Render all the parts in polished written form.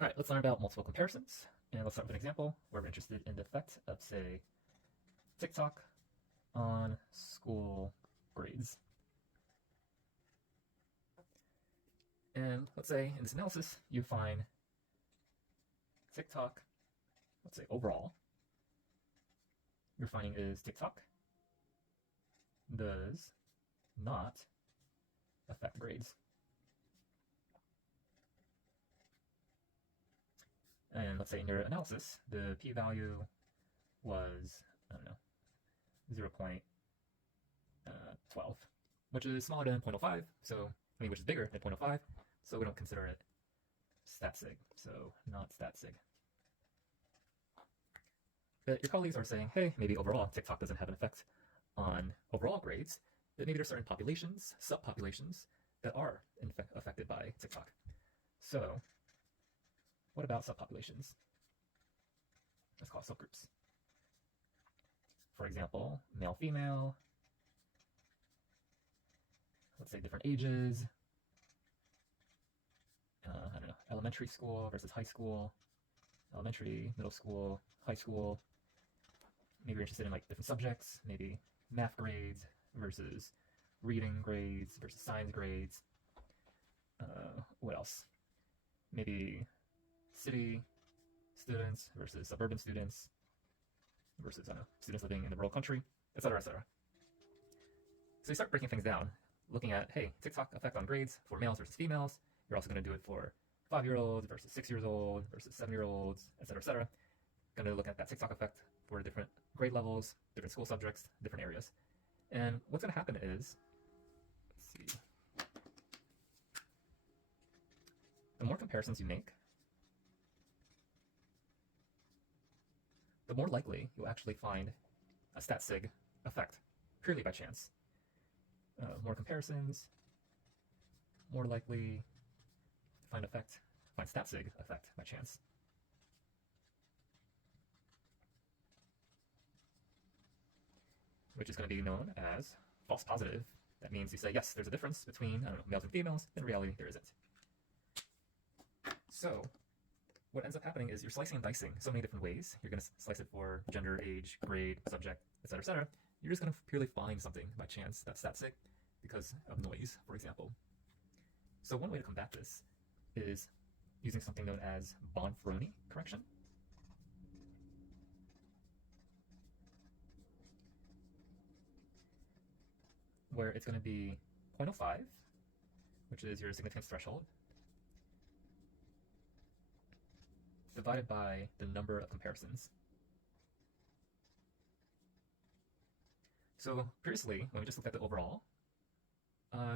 All right, let's learn about multiple comparisons. And let's start with an example where we're interested in the effect of, say, TikTok on school grades. And let's say in this analysis, you find TikTok, let's say overall, your finding is TikTok does not affect grades. And let's say in your analysis, the p-value was, I don't know, 0.12, which is smaller than 0.05, so, which is bigger than 0.05, so we don't consider it stat sig, so not stat sig. But your colleagues are saying, hey, maybe overall TikTok doesn't have an effect on overall grades, but maybe there's certain populations, subpopulations, that are affected by TikTok. So what about subpopulations? Let's call it subgroups. For example, male, female, let's say different ages, I don't know, elementary school versus high school, elementary, middle school, high school. Maybe you're interested in like different subjects, maybe math grades versus reading grades versus science grades. What else? Maybe city students versus suburban students versus, I don't know, students living in the rural country, etc., etc. So you start breaking things down, looking at, hey, TikTok effect on grades for males versus females. You're also going to do it for 5-year-olds versus 6-year-olds versus 7-year-olds, etc., etc. Going to look at that TikTok effect for different grade levels, different school subjects, different areas. And what's going to happen is, let's see, the more comparisons you make, the more likely you'll actually find a stat sig effect, purely by chance. More comparisons, more likely to find stat sig effect by chance. Which is going to be known as false positive. That means you say, yes, there's a difference between, I don't know, males and females. In reality, there isn't. So what ends up happening is you're slicing and dicing so many different ways. You're going to slice it for gender, age, grade, subject, etc., etc. You're just going to purely find something by chance that's stat sig because of noise, for example. So one way to combat this is using something known as Bonferroni correction. Where it's going to be 0.05, which is your significance threshold, divided by the number of comparisons. So previously, when we just looked at the overall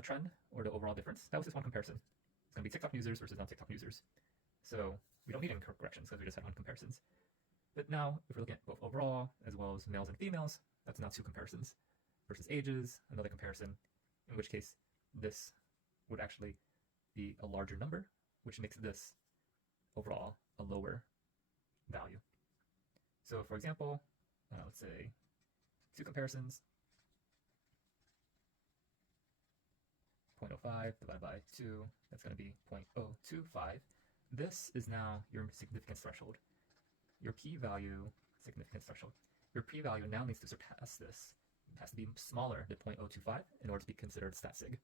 trend or the overall difference, that was just one comparison. It's going to be TikTok users versus non-TikTok users. So we don't need any corrections because we just had one comparisons. But now, if we're looking at both overall as well as males and females, that's now two comparisons. Versus ages, another comparison, in which case this would actually be a larger number, which makes this overall a lower value. So for example, let's say two comparisons, 0.05 divided by 2, that's going to be 0.025. This is now your significance threshold. Your p-value significance threshold. Your p-value now needs to surpass this. It has to be smaller than 0.025 in order to be considered stat sig.